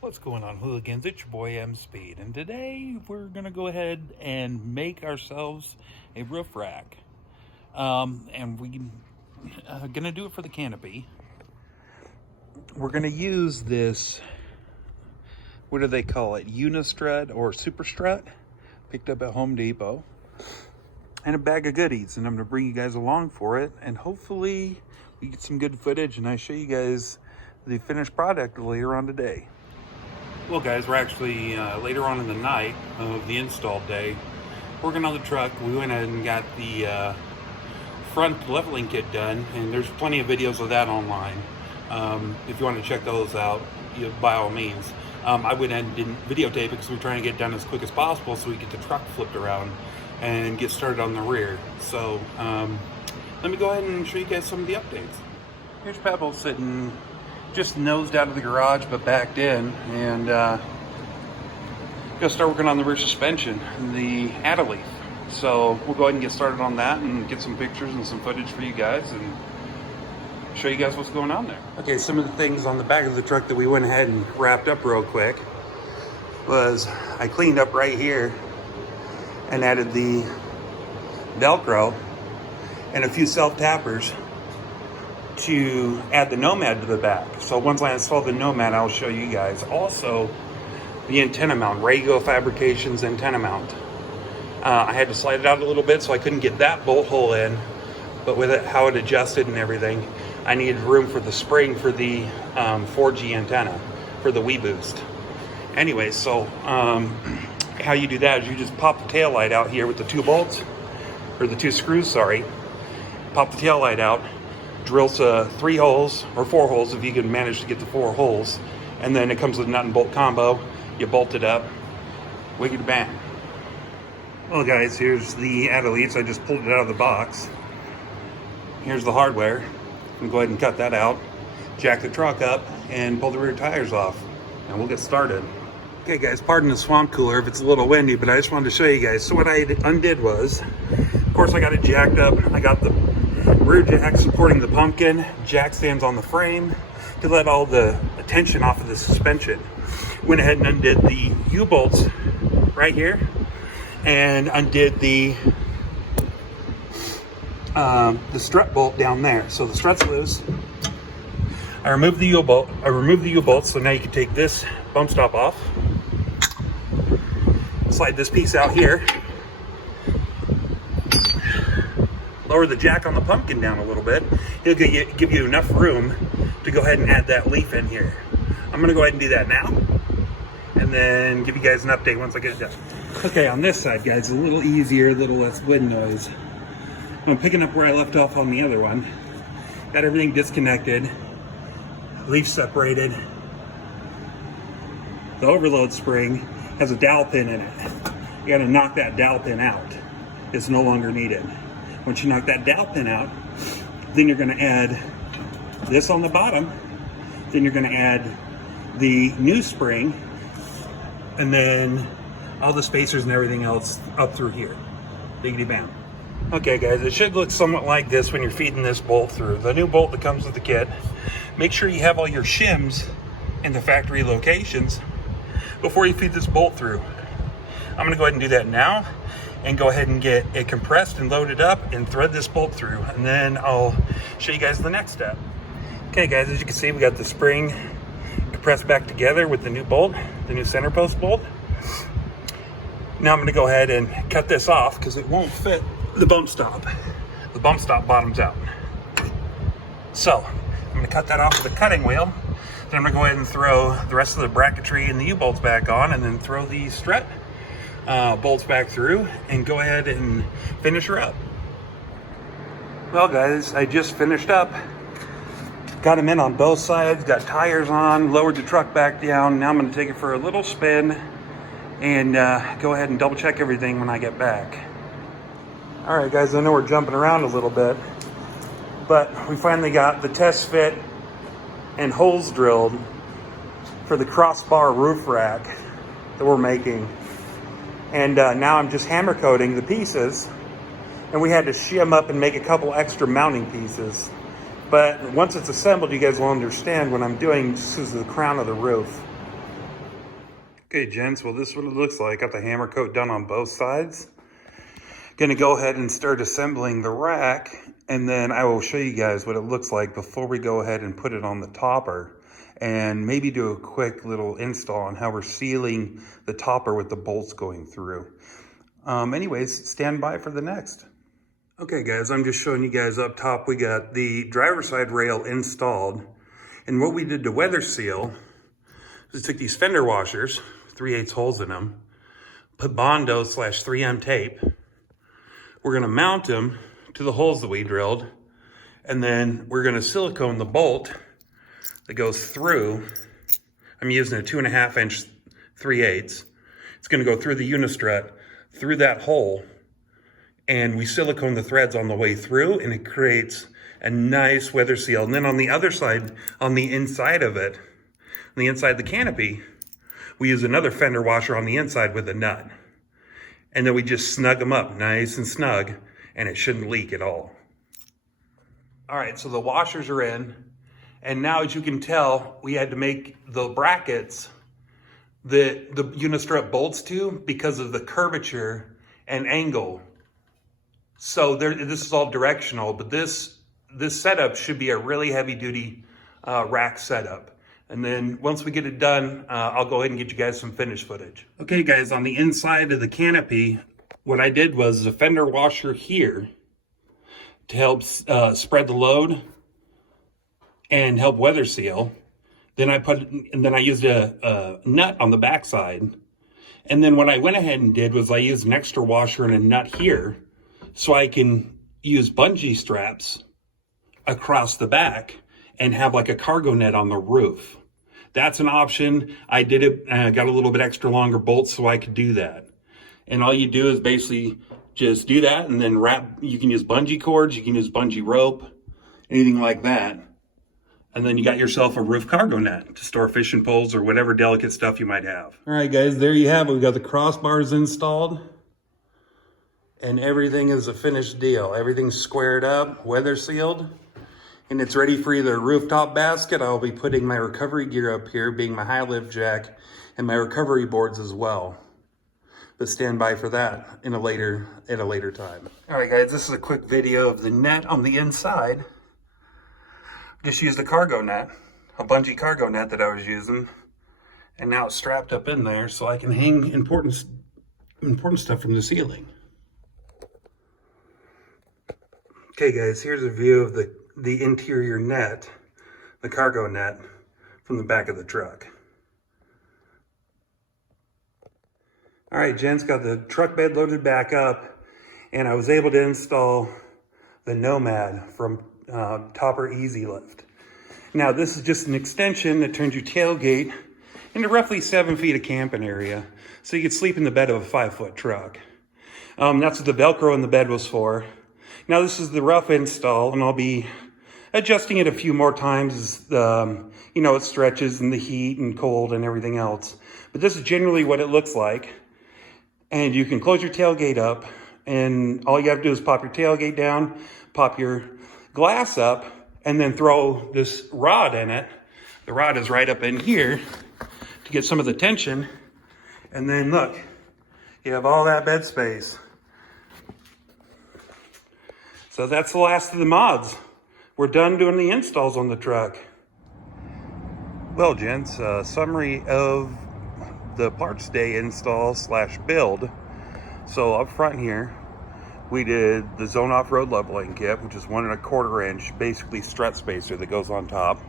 What's going on, hooligans? It's your boy M Speed, and today we're gonna go ahead and make ourselves a roof rack. And we gonna do it for the canopy. We're gonna use this. What do they call it? Unistrut or Super Strut? Picked up at Home Depot, and a bag of goodies. And I'm gonna bring you guys along for it, and hopefully we get some good footage, and I show you guys the finished product later on today. Well guys, we're actually later on in the night of the install day, working on the truck. We went ahead and got the front leveling kit done, and there's plenty of videos of that online. If you want to check those out, by all means. I went ahead and didn't videotape it because we're trying to get it done as quick as possible so we get the truck flipped around and get started on the rear. So let me go ahead and show you guys some of the updates. Here's Pebble sitting just nosed out of the garage but backed in, and gonna start working on the rear suspension, the Antileaf. So we'll go ahead and get started on that and get some pictures and some footage for you guys and show you guys what's going on there. Okay, some of the things on the back of the truck that we went ahead and wrapped up real quick was I cleaned up right here and added the Velcro and a few self-tappers to add the Nomad to the back. So once I install the Nomad, I'll show you guys. Also, the antenna mount, Rago Fabrications antenna mount. I had to slide it out a little bit so I couldn't get that bolt hole in, but with it, how it adjusted and everything, I needed room for the spring for the 4G antenna, for the weboost. Anyway, so how you do that is you just pop the tail light out here with the two bolts, or the two screws, sorry. Pop the tail light out, drills 3 holes or 4 holes if you can manage to get the 4 holes, and then it comes with a nut and bolt combo. You bolt it up, wiggity bang. Well guys, here's the Antileafs. I just pulled it out of the box. Here's the hardware. I'm gonna go ahead and cut that out, jack the truck up, and pull the rear tires off, and we'll get started. Okay guys, pardon the swamp cooler if it's a little windy, but I just wanted to show you guys. So what I undid was, of course I got it jacked up. I got the rear jack supporting the pumpkin, jack stands on the frame to let all the tension off of the suspension. Went ahead and undid the U-bolts right here and undid the strut bolt down there. So the strut's loose. I removed the U-bolt, so now you can take this bump stop off. Slide this piece out here. Lower the jack on the pumpkin down a little bit. It'll give you enough room to go ahead and add that leaf in here. I'm gonna go ahead and do that now, and then give you guys an update once I get it done. Okay, on this side, guys, a little easier, a little less wind noise. I'm picking up where I left off on the other one. Got everything disconnected, leaf separated. The overload spring has a dowel pin in it. You gotta knock that dowel pin out. It's no longer needed. Once you knock that dowel pin out, then you're gonna add this on the bottom, then you're gonna add the new spring, and then all the spacers and everything else up through here. Biggity bam. Okay guys, it should look somewhat like this when you're feeding this bolt through. The new bolt that comes with the kit. Make sure you have all your shims in the factory locations before you feed this bolt through. I'm gonna go ahead and do that now, and go ahead and get it compressed and loaded up and thread this bolt through, and then I'll show you guys the next step. Okay guys, as you can see, we got the spring compressed back together with the new bolt, the new center post bolt. Now I'm gonna go ahead and cut this off because it won't fit the bump stop. The bump stop bottoms out. So I'm gonna cut that off with a cutting wheel. Then I'm gonna go ahead and throw the rest of the bracketry and the U-bolts back on, and then throw the strut bolts back through and go ahead and finish her up. Well guys, I just finished up. Got them in on both sides, got tires on, lowered the truck back down. Now I'm gonna take it for a little spin and go ahead and double check everything when I get back. All right guys, I know we're jumping around a little bit, but we finally got the test fit and holes drilled for the crossbar roof rack that we're making. And now I'm just hammer coating the pieces, and we had to shim up and make a couple extra mounting pieces. But once it's assembled, you guys will understand what I'm doing. This is the crown of the roof. Okay, gents, well, this is what it looks like. Got the hammer coat done on both sides. Gonna go ahead and start assembling the rack, and then I will show you guys what it looks like before we go ahead and put it on the topper, and maybe do a quick little install on how we're sealing the topper with the bolts going through. Anyways, stand by for the next. Okay guys, I'm just showing you guys up top. We got the driver's side rail installed, and what we did to weather seal is took these fender washers, 3/8 holes in them, put Bondo / 3M tape. We're gonna mount them to the holes that we drilled, and then we're gonna silicone the bolt that goes through. I'm using a 2.5 inch 3/8. It's gonna go through the unistrut, through that hole, and we silicone the threads on the way through, and it creates a nice weather seal. And then on the other side, on the inside of it, on the inside of the canopy, we use another fender washer on the inside with a nut. And then we just snug them up nice and snug, and it shouldn't leak at all. All right, so the washers are in, and now as you can tell, we had to make the brackets that the unistrut bolts to because of the curvature and angle. So this is all directional, but this setup should be a really heavy duty rack setup. And then once we get it done, I'll go ahead and get you guys some finished footage. Okay guys, on the inside of the canopy, what I did was a fender washer here to help spread the load and help weather seal. Then I used a nut on the backside. And then what I went ahead and did was I used an extra washer and a nut here so I can use bungee straps across the back and have like a cargo net on the roof. That's an option. I did it, got a little bit extra longer bolts so I could do that. And all you do is basically just do that and then wrap. You can use bungee cords, you can use bungee rope, anything like that. And then you got yourself a roof cargo net to store fishing poles or whatever delicate stuff you might have. All right guys, there you have it. We got the crossbars installed and everything is a finished deal. Everything's squared up, weather sealed. And it's ready for either a rooftop basket. I'll be putting my recovery gear up here, being my high lift jack and my recovery boards as well. But stand by for that at a later time. All right guys, this is a quick video of the net on the inside. Just used a cargo net, a bungee cargo net that I was using. And now it's strapped up in there so I can hang important stuff from the ceiling. Okay guys, here's a view of the interior net, the cargo net, from the back of the truck. All right, gents, got the truck bed loaded back up, and I was able to install the Nomad from Topper ezlift. Now, this is just an extension that turns your tailgate into roughly 7 feet of camping area, so you could sleep in the bed of a 5-foot truck. That's what the Velcro in the bed was for. Now, this is the rough install, and I'll be adjusting it a few more times as it stretches in the heat and cold and everything else. But this is generally what it looks like. And you can close your tailgate up, and all you have to do is pop your tailgate down, pop your glass up, and then throw this rod in it. The rod is right up in here to get some of the tension. And then look, you have all that bed space. So that's the last of the mods. We're done doing the installs on the truck. Well, gents, summary of the parts day install / build. So up front here, we did the Zone Off-Road leveling kit, which is 1 1/4 inch, basically strut spacer that goes on top.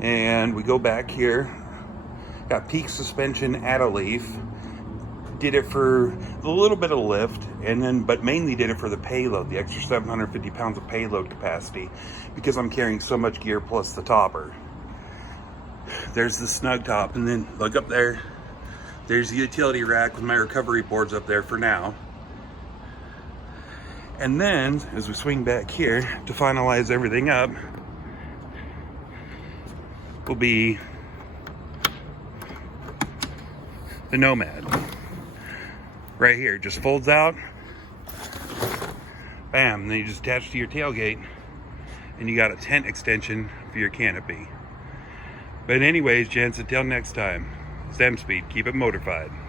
And we go back here, got peak suspension Antileaf. Did it for a little bit of lift, but mainly did it for the payload, the extra 750 pounds of payload capacity, because I'm carrying so much gear plus the topper. There's the snug top, and then look up there. There's the utility rack with my recovery boards up there for now. And then, as we swing back here to finalize everything up, will be the Nomad. Right here, just folds out, bam, then you just attach to your tailgate, and you got a tent extension for your canopy. But anyways, gents, until next time, Stem speed, keep it motorified.